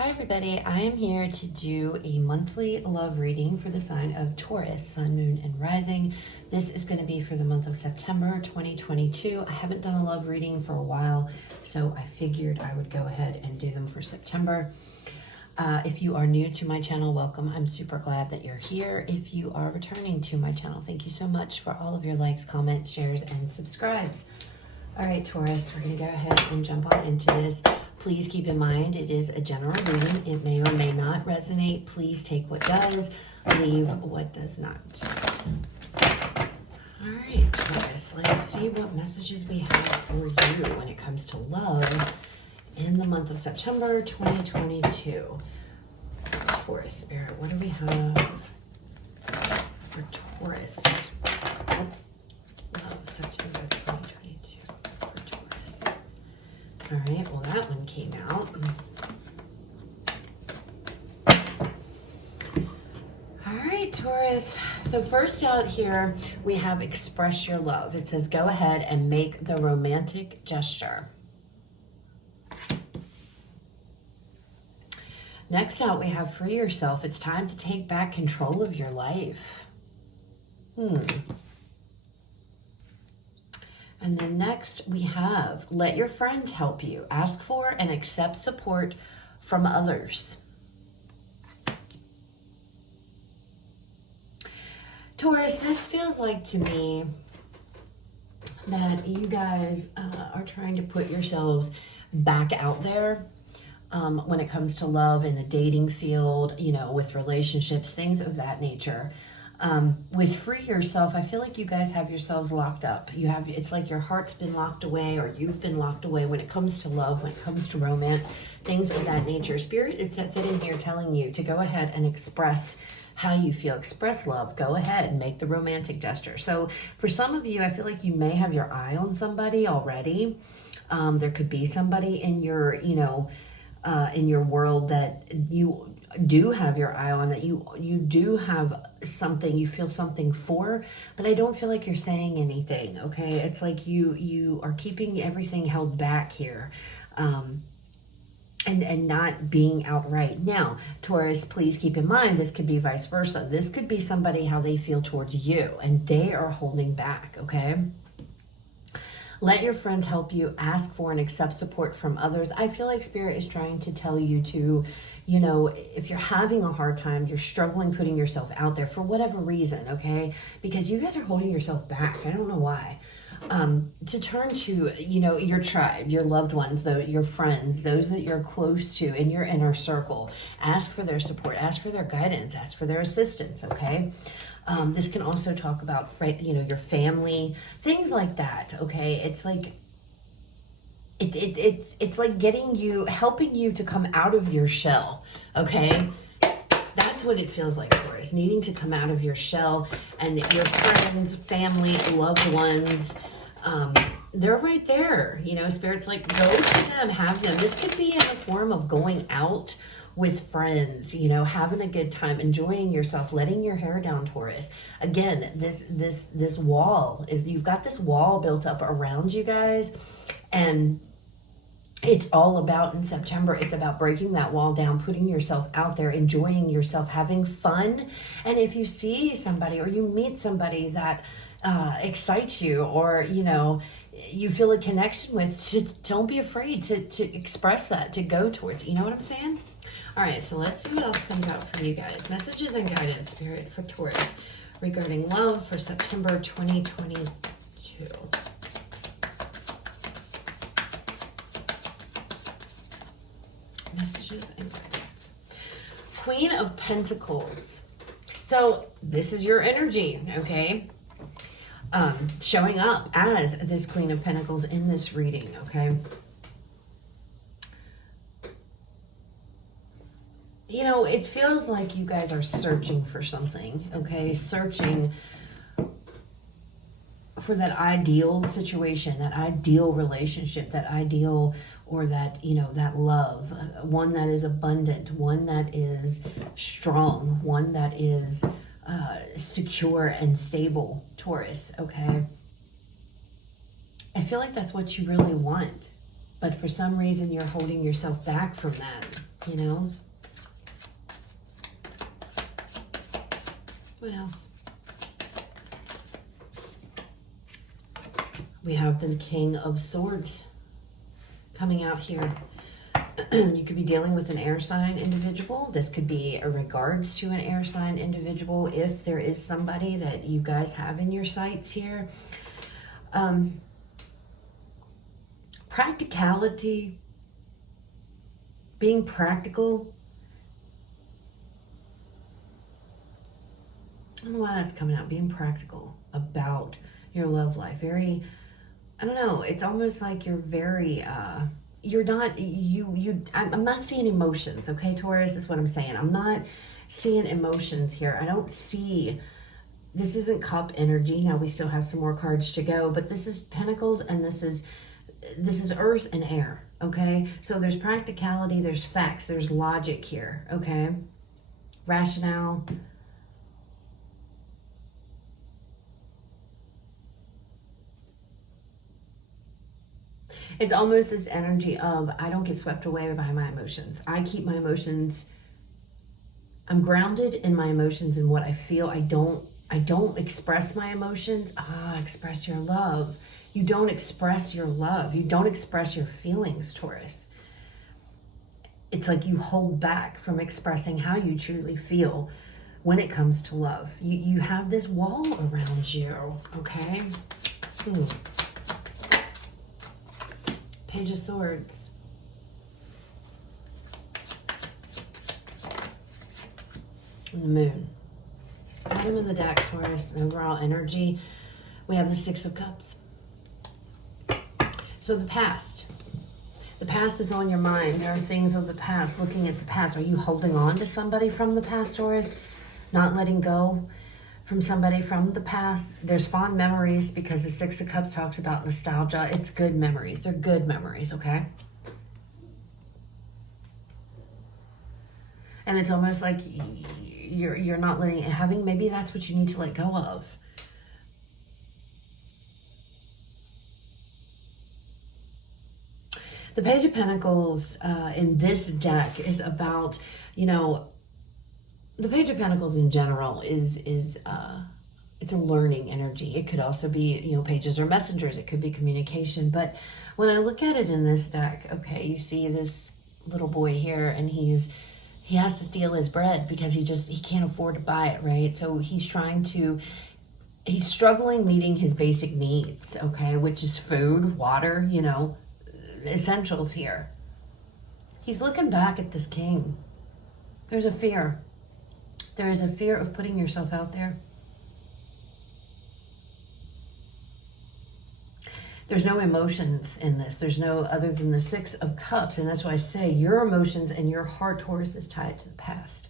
Hi everybody, I am here to do a monthly love reading for the sign of Taurus, Sun, Moon, and Rising. This is going to be for the month of September 2022. I haven't done a love reading for a while, so I figured I would go ahead and do them for September. If you are new to my channel, welcome. I'm super glad that you're here. If you are returning to my channel, thank you so much for all of your likes, comments, shares, and subscribes. All right, Taurus, we're going to go ahead and jump on into this. Please keep in mind it is a general reading. It may or may not resonate. Please take what does, leave what does not. All right, Taurus, let's see what messages we have for you when it comes to love in the month of September 2022. Taurus Spirit, what do we have for Taurus? Love, September 2022 for Taurus. All right, well, that one came out. All right, Taurus. So first out here, we have express your love. It says, go ahead and make the romantic gesture. Next out, we have free yourself. It's time to take back control of your life. And then next we have, let your friends help you. Ask for and accept support from others. Taurus, this feels like to me that you guys are trying to put yourselves back out there when it comes to love in the dating field, you know, with relationships, things of that nature. With free yourself, I feel like you guys have yourselves locked up. It's like your heart's been locked away, or you've been locked away when it comes to love, when it comes to romance, things of that nature. Spirit is sitting here telling you to go ahead and express how you feel. Express love. Go ahead and make the romantic gesture. So for some of you, I feel like you may have your eye on somebody already. There could be somebody in your, in your world that you do have your eye on, that you do have something, you feel something for, but I don't feel like you're saying anything, okay? It's like you are keeping everything held back here, and not being outright. Now, Taurus, please keep in mind, this could be vice versa. This could be somebody, how they feel towards you, and they are holding back, okay? Let your friends help you. Ask for and accept support from others. I feel like Spirit is trying to tell you to, if you're having a hard time, you're struggling putting yourself out there for whatever reason, okay? Because you guys are holding yourself back. I don't know why. To turn to, your tribe, your loved ones, your friends, those that you're close to in your inner circle. Ask for their support. Ask for their guidance. Ask for their assistance, okay? This can also talk about, your family, things like that, okay? It's like, it's like helping you to come out of your shell, okay? That's what it feels like, Taurus, needing to come out of your shell, and your friends, family, loved ones, they're right there, Spirit's like, go to them, have them. This could be in the form of going out with friends, having a good time, enjoying yourself, letting your hair down, Taurus. Again, this wall is, you've got this wall built up around you guys, and it's all about, in September, it's about breaking that wall down, putting yourself out there, enjoying yourself, having fun. And if you see somebody or you meet somebody that excites you, or, you feel a connection with, don't be afraid to express that, to go towards, you know what I'm saying? All right, so let's see what else comes out for you guys. Messages and guidance, Spirit, for Taurus regarding love for September 2022. Messages and guidance. Queen of Pentacles. So this is your energy, okay? Showing up as this Queen of Pentacles in this reading, okay? It feels like you guys are searching for something, okay? Searching for that ideal situation, that ideal relationship, that ideal, or that, that love, one that is abundant, one that is strong, one that is secure and stable, Taurus, okay? I feel like that's what you really want, but for some reason you're holding yourself back from that. you know. What else? We have the King of Swords coming out here. You could be dealing with an air sign individual. This could be in regards to an air sign individual if there is somebody that you guys have in your sights here. Practicality, being practical. I don't know why that's coming out. Being practical about your love life. Very, I don't know. It's almost like you're very, you're not, I'm not seeing emotions, okay, Taurus? That's what I'm saying. I'm not seeing emotions here. I don't see, this isn't cup energy. Now we still have some more cards to go, but this is pentacles and this is earth and air, okay? So there's practicality, there's facts, there's logic here, okay? Rationale. It's almost this energy of, I don't get swept away by my emotions. I keep my emotions, I'm grounded in my emotions and what I feel. I don't express my emotions. Express your love. You don't express your love. You don't express your feelings, Taurus. It's like you hold back from expressing how you truly feel when it comes to love. You have this wall around you, okay? Page of Swords. And the Moon. Bottom of the deck, Taurus, and overall energy, we have the Six of Cups. So the past. The past is on your mind. There are things of the past, looking at the past. Are you holding on to somebody from the past, Taurus? Not letting go from somebody from the past? There's fond memories because the Six of Cups talks about nostalgia. It's good memories. They're good memories, okay? And it's almost like you're not letting it, having, maybe that's what you need to let go of. The Page of Pentacles in this deck is about, you know, the Page of Pentacles in general is it's a learning energy. It could also be, you know, pages or messengers. It could be communication. But when I look at it in this deck, okay, you see this little boy here, and he has to steal his bread because he can't afford to buy it, right? So he's struggling meeting his basic needs, okay, which is food, water, you know, essentials here. He's looking back at this king. There's a fear. There is a fear of putting yourself out there. There's no emotions in this. There's no other than the Six of Cups. And that's why I say your emotions and your heart, Taurus, is tied to the past.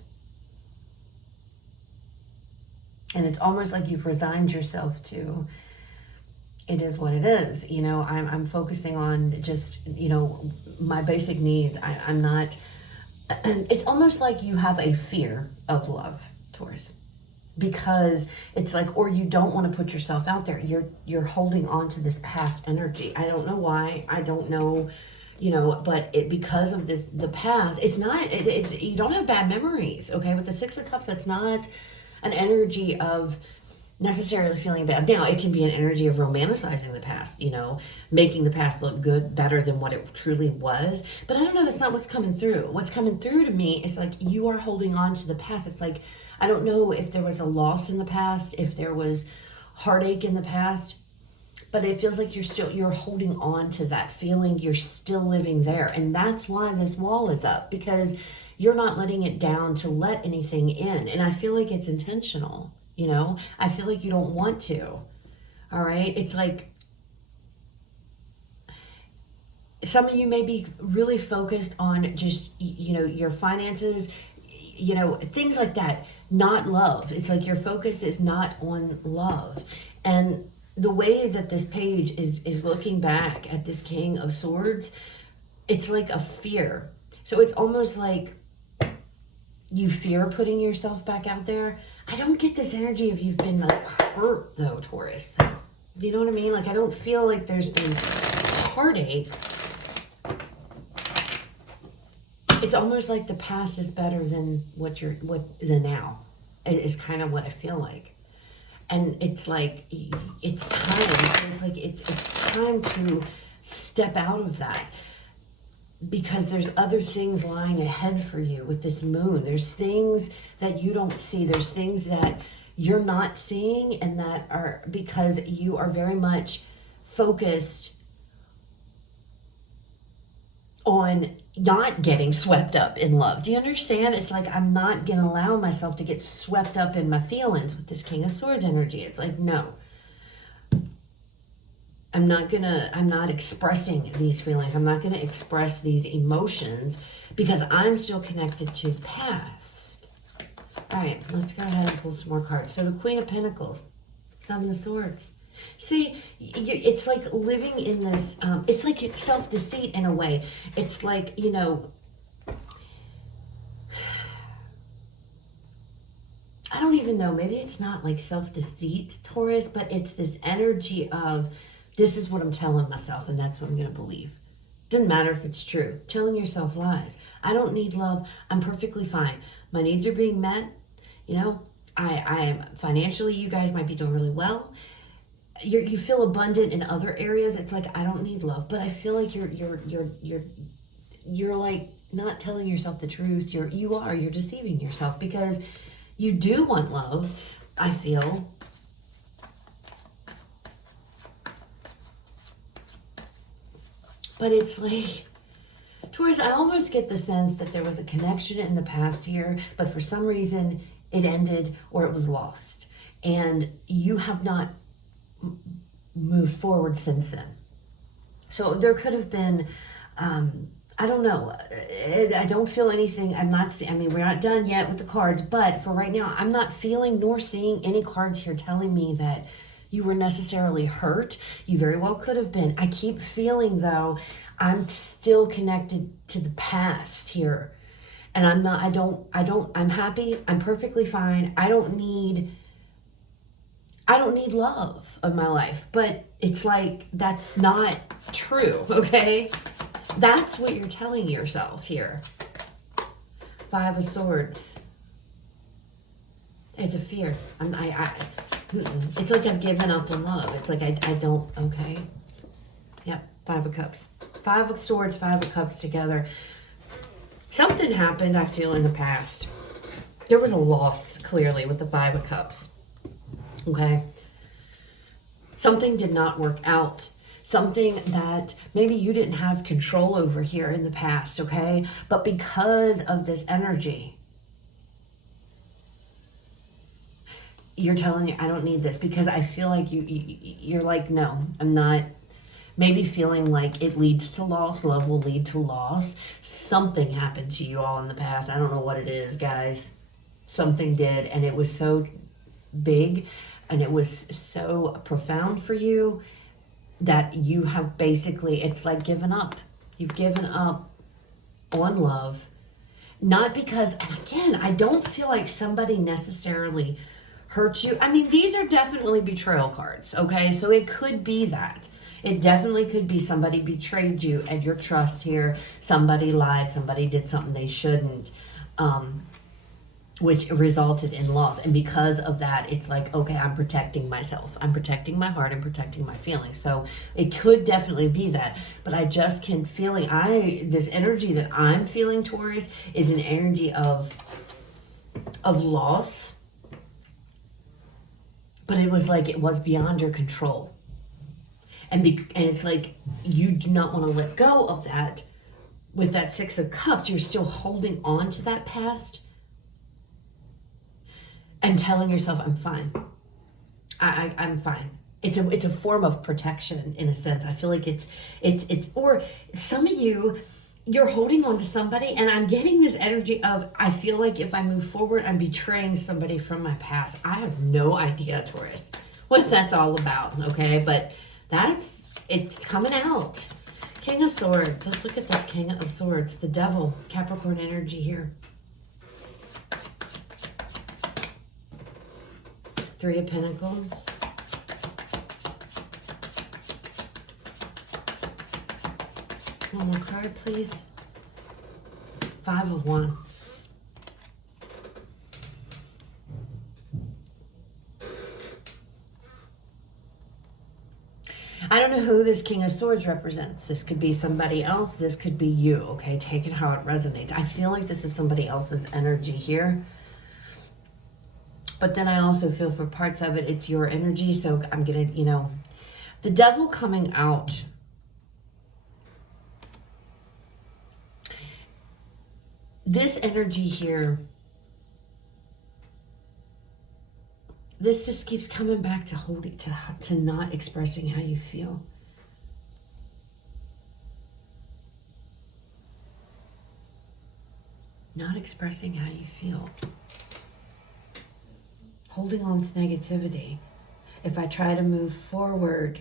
And it's almost like you've resigned yourself to, it is what it is. You know, I'm focusing on just, you know, my basic needs. I'm not, it's almost like you have a fear of love, Taurus. Because it's like, or you don't want to put yourself out there. You're holding on to this past energy. I don't know why. I don't know, you know, but because of this, the past, it's not, you don't have bad memories, okay? With the Six of Cups, that's not an energy of necessarily feeling bad. Now, it can be an energy of romanticizing the past, you know, making the past look good, better than what it truly was. But I don't know, that's not what's coming through. What's coming through to me is like you are holding on to the past. It's like, I don't know if there was a loss in the past, if there was heartache in the past, but it feels like you're holding on to that feeling. You're still living there. And that's why this wall is up, because you're not letting it down to let anything in. And I feel like it's intentional, you know? I feel like you don't want to, all right? It's like some of you may be really focused on just, you know, your finances, you know, things like that, not love. It's like your focus is not on love. And the way that this page is looking back at this King of Swords, it's like a fear. So it's almost like you fear putting yourself back out there. I don't get this energy of you've been like hurt though, Taurus. Do you know what I mean? Like, I don't feel like there's been heartache. It's almost like the past is better than the now. Is kind of what I feel like. And it's like, it's time. It's like, it's time to step out of that, because there's other things lying ahead for you with this moon. There's things that you don't see. There's things that you're not seeing, and that are because you are very much focused on not getting swept up in love. Do you understand? It's like, I'm not going to allow myself to get swept up in my feelings with this King of Swords energy. It's like, no, I'm not expressing these feelings. I'm not going to express these emotions because I'm still connected to the past. All right, let's go ahead and pull some more cards. So the Queen of Pentacles, Seven of Swords. See, it's like living in this, it's like self-deceit in a way. It's like, you know, I don't even know, maybe it's not like self-deceit, Taurus, but it's this energy of, this is what I'm telling myself, and that's what I'm going to believe. Doesn't matter if it's true. Telling yourself lies. I don't need love. I'm perfectly fine. My needs are being met. You know, I am financially, you guys might be doing really well. You feel abundant in other areas. It's like, I don't need love, but I feel like you're like not telling yourself the truth. You're deceiving yourself, because you do want love, I feel. But it's like, Taurus, I almost get the sense that there was a connection in the past here, but for some reason it ended or it was lost. And you have not moved forward since then. So there could have been, I don't know. I don't feel anything. I mean, we're not done yet with the cards, but for right now, I'm not feeling nor seeing any cards here telling me that you were necessarily hurt. You very well could have been. I keep feeling, though, I'm still connected to the past here. And I'm not, I'm happy. I'm perfectly fine. I don't need love of my life. But it's like, that's not true, okay? That's what you're telling yourself here. Five of Swords. It's a fear. It's like I've given up on love. It's like I don't, okay. Yep, Five of Cups. Five of Swords, Five of Cups together. Something happened, I feel, in the past. There was a loss, clearly, with the Five of Cups. Okay? Something did not work out. Something that maybe you didn't have control over here in the past, okay? But because of this energy, you're telling you, I don't need this, because I feel like you're like, no, I'm not. Maybe feeling like it leads to loss. Love will lead to loss. Something happened to you all in the past. I don't know what it is, guys. Something did, and it was so big, and it was so profound for you that you have basically, it's like given up. You've given up on love. Not because, and again, I don't feel like somebody necessarily hurt you. I mean, these are definitely betrayal cards, okay? So it could be that. It definitely could be somebody betrayed you and your trust here. Somebody lied. Somebody did something they shouldn't, which resulted in loss. And because of that, it's like, okay, I'm protecting myself. I'm protecting my heart. I'm protecting my feelings. So it could definitely be that. But I just can feeling, this energy that I'm feeling, Taurus, is an energy of loss. But it was like it was beyond your control. And it's like you do not want to let go of that. With that Six of Cups, you're still holding on to that past and telling yourself, I'm fine. I'm fine. It's a form of protection in a sense. I feel like it's or some of you're holding on to somebody, and I'm getting this energy of, I feel like if I move forward, I'm betraying somebody from my past. I have no idea, Taurus, what that's all about, okay? But it's coming out. King of Swords. Let's look at this King of Swords. The Devil, Capricorn energy here. Three of Pentacles. One more card, please. Five of Wands. I don't know who this King of Swords represents. This could be somebody else. This could be you, okay? Take it how it resonates. I feel like this is somebody else's energy here. But then I also feel for parts of it, it's your energy. So I'm going to, you know, the Devil coming out. This energy here, this just keeps coming back to holding, to not expressing how you feel. Not expressing how you feel. Holding on to negativity. If I try to move forward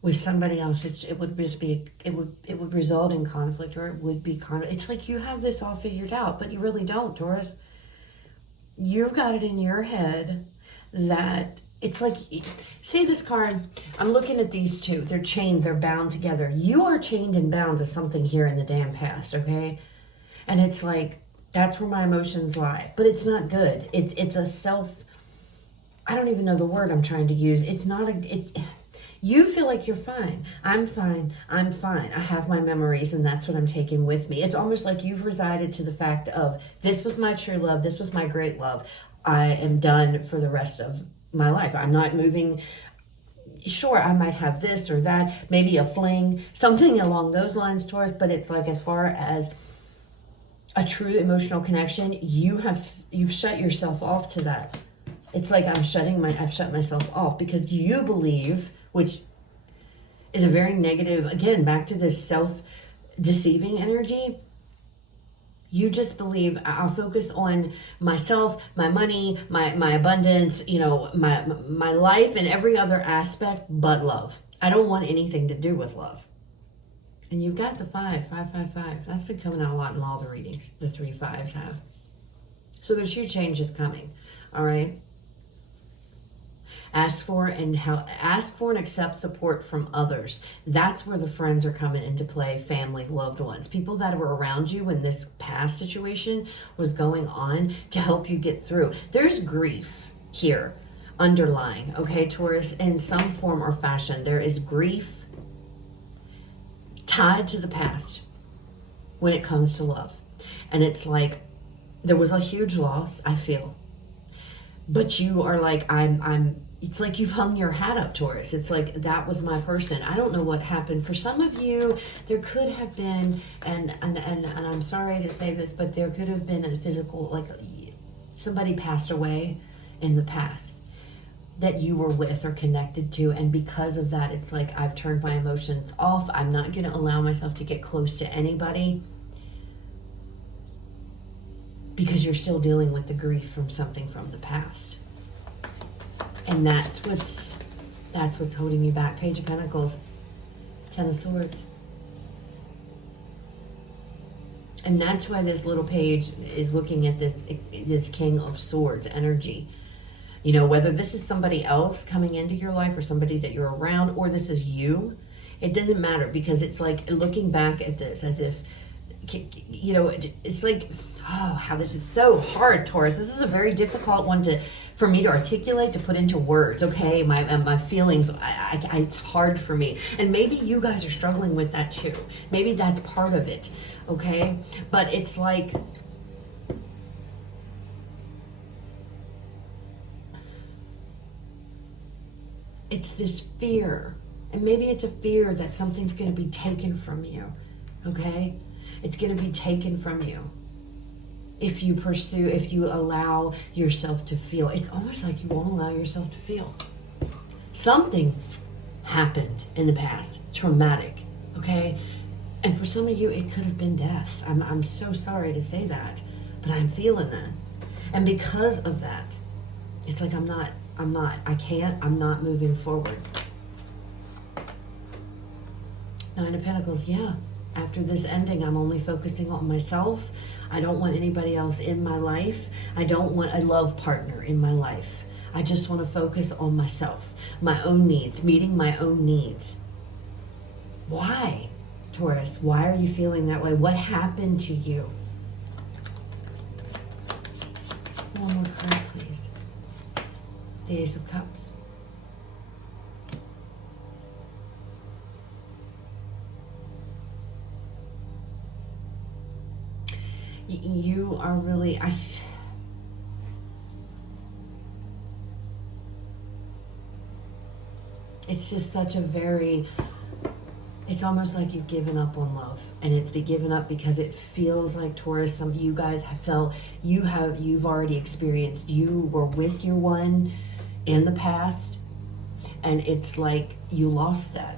with somebody else, it would just be, it would result in conflict, or it would be conflict. It's like you have this all figured out, but you really don't, Taurus. You've got it in your head that it's like, see this card, I'm looking at these two, they're chained, they're bound together. You are chained and bound to something here in the damn past, okay? And it's like, that's where my emotions lie, but it's not good. It's a self, I don't even know the word I'm trying to use. It's not you feel like you're fine. I'm fine. I'm fine. I have my memories, and that's what I'm taking with me. It's almost like you've resided to the fact of, this was my true love. This was my great love. I am done for the rest of my life. I'm not moving. Sure, I might have this or that, maybe a fling, something along those lines, Taurus, but it's like, as far as a true emotional connection, you've shut yourself off to that. It's like I've shut myself off because you believe, which is a very negative, again, back to this self-deceiving energy. You just believe, I'll focus on myself, my money, my abundance, you know, my life and every other aspect but love. I don't want anything to do with love. And you've got the 5. That's been coming out a lot in all the readings. The 3 5s have. So there's huge changes coming. All right. Ask for and accept support from others. That's where the friends are coming into play. Family, loved ones, people that were around you when this past situation was going on to help you get through. There's grief here underlying, okay, Taurus, in some form or fashion. There is grief tied to the past when it comes to love. And it's like, there was a huge loss, I feel. But you are like, it's like you've hung your hat up, Taurus. It's like, that was my person. I don't know what happened. For some of you, there could have been, and I'm sorry to say this, but there could have been a physical, like somebody passed away in the past that you were with or connected to. And because of that, it's like, I've turned my emotions off. I'm not going to allow myself to get close to anybody because you're still dealing with the grief from something from the past. And that's what's holding me back. Page of Pentacles, 10 of Swords. And that's why this little page is looking at this King of Swords energy. You know, whether this is somebody else coming into your life or somebody that you're around, or this is you, it doesn't matter, because it's like looking back at this as if, you know, it's like, oh, how this is so hard, Taurus. This is a very difficult one for me to articulate, to put into words, okay? My feelings, it's hard for me. And maybe you guys are struggling with that too. Maybe that's part of it, okay? But it's like, it's this fear. And maybe it's a fear that something's going to be taken from you, okay? It's going to be taken from you if you allow yourself to feel. It's almost like you won't allow yourself to feel. Something happened in the past, traumatic, okay? And for some of you, it could have been death. I'm so sorry to say that, but I'm feeling that. And because of that, it's like I'm not moving forward. 9 of Pentacles, yeah. After this ending, I'm only focusing on myself. I don't want anybody else in my life. I don't want a love partner in my life. I just want to focus on myself, my own needs, meeting my own needs. Why, Taurus? Why are you feeling that way? What happened to you? The Ace of Cups. You are really, it's just such a very, it's almost like you've given up on love, and it's been given up because it feels like, Taurus, some of you guys have felt, you've already experienced, you were with your one in the past, and it's like you lost that.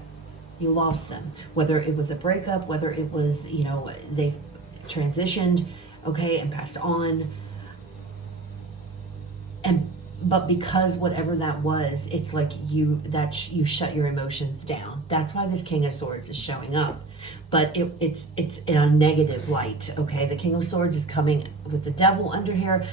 You lost them. Whether it was a breakup, whether it was, you know, they've transitioned, okay, and passed on. But because whatever that was, it's like you shut your emotions down. That's why this King of Swords is showing up. But it's in a negative light, okay? The King of Swords is coming with the Devil under here.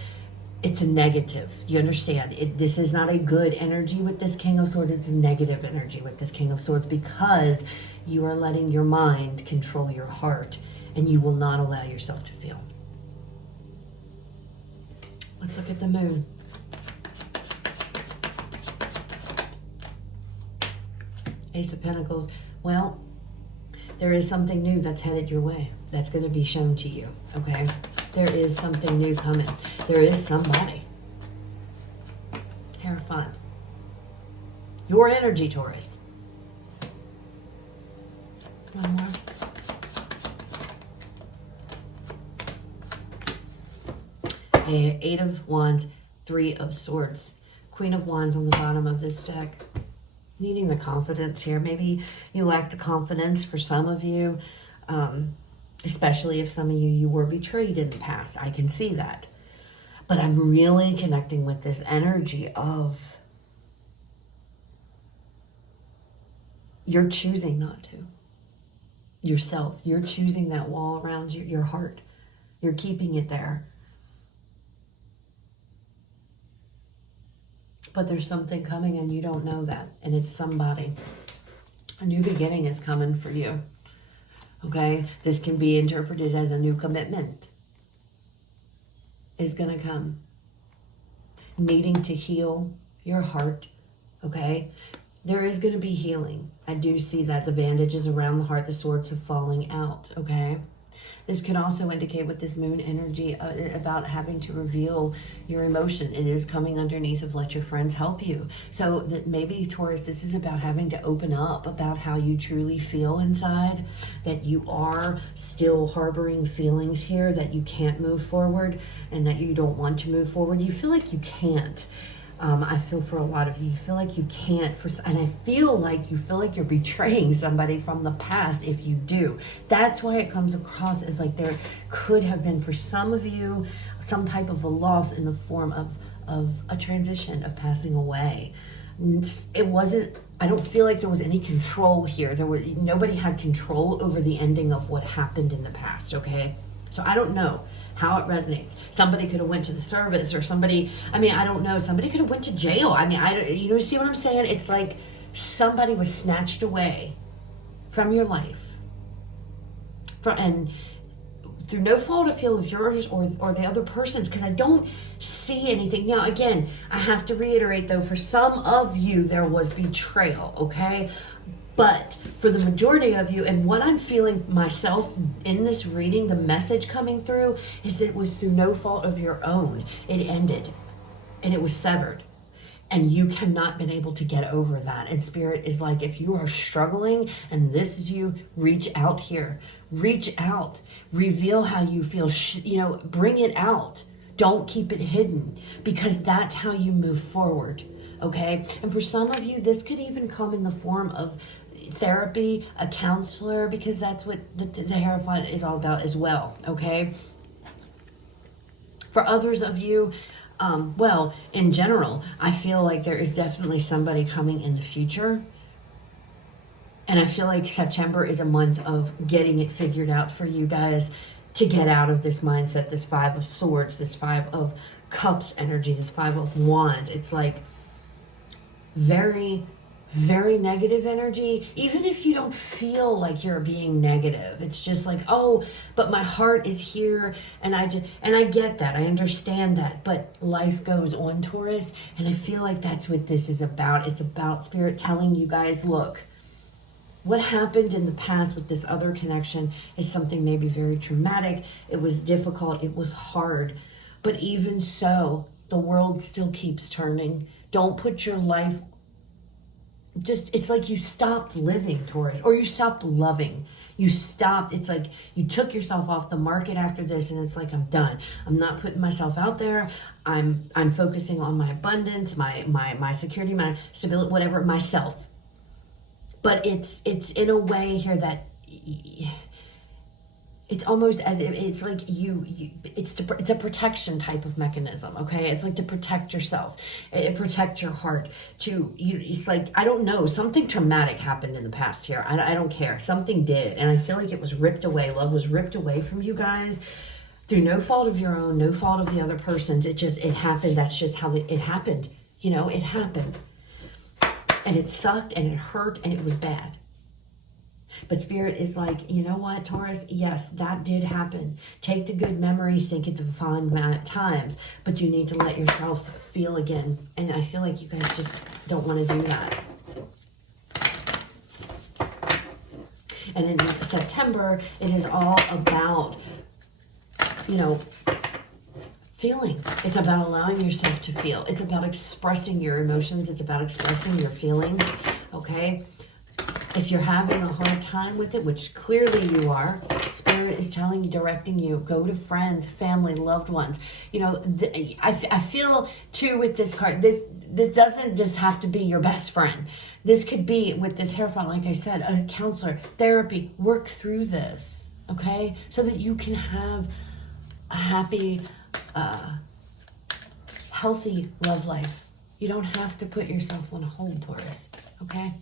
It's a negative. You understand? This is not a good energy with this King of Swords. It's a negative energy with this King of Swords because you are letting your mind control your heart, and you will not allow yourself to feel. Let's look at the moon. Ace of Pentacles. Well, there is something new that's headed your way. That's going to be shown to you, okay? There is something new coming. There is somebody. Hierophant. Your energy, Taurus. One more. Eight of Wands, Three of Swords. Queen of Wands on the bottom of this deck. Needing the confidence here. Maybe you lack the confidence for some of you, especially if some of you were betrayed in the past. I can see that. But I'm really connecting with this energy of you're choosing not to. Yourself. You're choosing that wall around your heart. You're keeping it there. But there's something coming and you don't know that. And it's somebody. A new beginning is coming for you. Okay? This can be interpreted as a new commitment is going to come. Needing to heal your heart. Okay? There is going to be healing. I do see that. The bandages around the heart, the swords are falling out. Okay? This can also indicate with this moon energy about having to reveal your emotion. It is coming underneath of let your friends help you. So that maybe, Taurus, this is about having to open up about how you truly feel inside, that you are still harboring feelings here, that you can't move forward and that you don't want to move forward. You feel like you can't. I feel for a lot of you, you feel like you can't, and I feel like you feel like you're betraying somebody from the past if you do. That's why it comes across as like there could have been for some of you some type of a loss in the form of a transition, of passing away. It wasn't, I don't feel like there was any control here. Nobody had control over the ending of what happened in the past, okay? So I don't know how it resonates. Somebody could have went to the service, or somebody, I mean, I don't know, somebody could have went to jail. I mean, you know, see what I'm saying? It's like somebody was snatched away from your life. And through no fault, I feel, of yours or the other person's, because I don't see anything. Now, again, I have to reiterate, though, for some of you, there was betrayal, okay? But for the majority of you, and what I'm feeling myself in this reading, the message coming through, is that it was through no fault of your own. It ended, and it was severed. And you cannot been able to get over that. And Spirit is like, if you are struggling and this is you, reach out here. Reach out. Reveal how you feel. Bring it out. Don't keep it hidden, because that's how you move forward. Okay? And for some of you, this could even come in the form of therapy, a counselor, because that's what the Hierophant is all about as well. Okay? For others of you, well, in general, I feel like there is definitely somebody coming in the future. And I feel like September is a month of getting it figured out for you guys to get out of this mindset, this Five of Swords, this Five of Cups energy, this Five of Wands. It's like very very negative energy, even if you don't feel like you're being negative. It's just like, oh, but my heart is here, and I get that. I understand that. But life goes on, Taurus, and I feel like that's what this is about. It's about Spirit telling you guys, look, what happened in the past with this other connection is something maybe very traumatic. It was difficult. It was hard. But even so, the world still keeps turning. Don't put your life, it's like you stopped living, Taurus, or you stopped loving. You stopped. It's like you took yourself off the market after this, and it's like, I'm done. I'm not putting myself out there. I'm focusing on my abundance, my security, my stability, whatever, myself. But it's in a way here that it's almost as if it's like it's a protection type of mechanism, okay? It's like to protect yourself, it protect your heart. It's like, I don't know, something traumatic happened in the past here. I don't care. Something did, and I feel like it was ripped away. Love was ripped away from you guys through no fault of your own, no fault of the other person's. It happened. That's just how it happened. It happened. And it sucked, and it hurt, and it was bad. But Spirit is like, you know what, Taurus? Yes, that did happen. Take the good memories, think of the fond times, but you need to let yourself feel again. And I feel like you guys just don't want to do that. And in September, it is all about, feeling. It's about allowing yourself to feel. It's about expressing your emotions. It's about expressing your feelings, okay? If you're having a hard time with it, which clearly you are, Spirit is telling you, directing you, go to friends, family, loved ones. I feel too with this card, this doesn't just have to be your best friend. This could be, with this Hierophant, like I said, a counselor, therapy. Work through this, okay? So that you can have a happy, healthy love life. You don't have to put yourself on hold, Taurus, okay?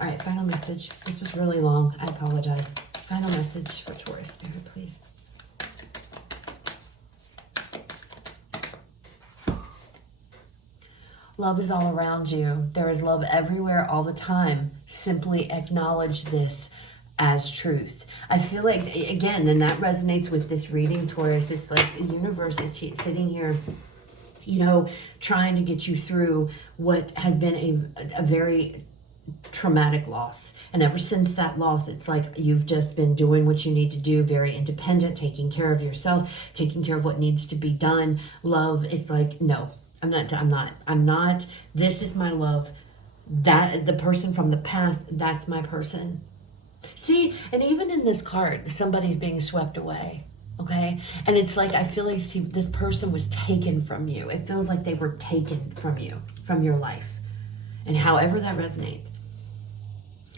All right, final message. This was really long. I apologize. Final message for Taurus, Spirit, please. Love is all around you. There is love everywhere all the time. Simply acknowledge this as truth. I feel like, again, and that resonates with this reading, Taurus. It's like the universe is sitting here, trying to get you through what has been a very traumatic loss. And ever since that loss, it's like you've just been doing what you need to do, very independent, taking care of yourself, taking care of what needs to be done. Love is like, no, I'm not. This is my love. That the person from the past, that's my person. See, and even in this card, somebody's being swept away, okay? And it's like, I feel like this person was taken from you. It feels like they were taken from you, from your life. And however that resonates.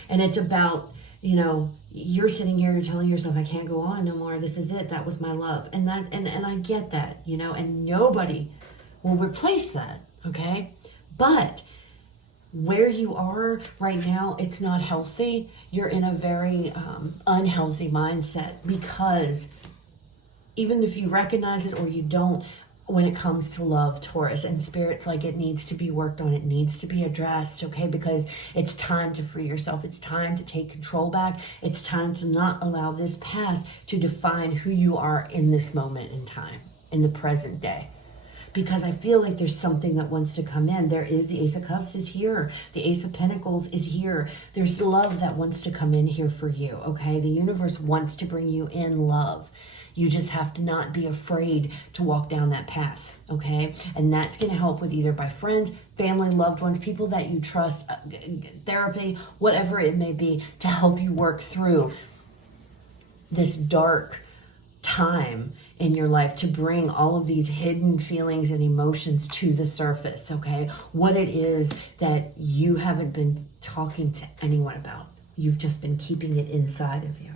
And it's about, you're sitting here, you're telling yourself, I can't go on no more. This is it. That was my love. And I get that, and nobody will replace that, okay? But where you are right now, it's not healthy. You're in a very unhealthy mindset, because even if you recognize it or you don't, when it comes to love, Taurus, and Spirit's like, it needs to be worked on. It needs to be addressed, okay? Because it's time to free yourself. It's time to take control back. It's time to not allow this past to define who you are in this moment in time, in the present day. Because I feel like there's something that wants to come in. There is the Ace of Cups is here. The Ace of Pentacles is here. There's love that wants to come in here for you, okay? The universe wants to bring you in love. You just have to not be afraid to walk down that path, okay? And that's going to help with either by friends, family, loved ones, people that you trust, therapy, whatever it may be, to help you work through this dark time in your life, to bring all of these hidden feelings and emotions to the surface, okay? What it is that you haven't been talking to anyone about. You've just been keeping it inside of you.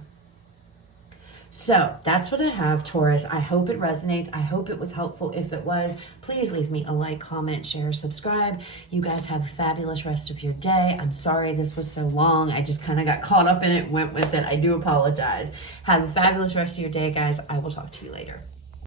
So that's what I have, Taurus. I hope it resonates. I hope it was helpful. If it was, please leave me a like, comment, share, subscribe. You guys have a fabulous rest of your day. I'm sorry this was so long. I just kind of got caught up in it and went with it. I do apologize. Have a fabulous rest of your day, guys. I will talk to you later.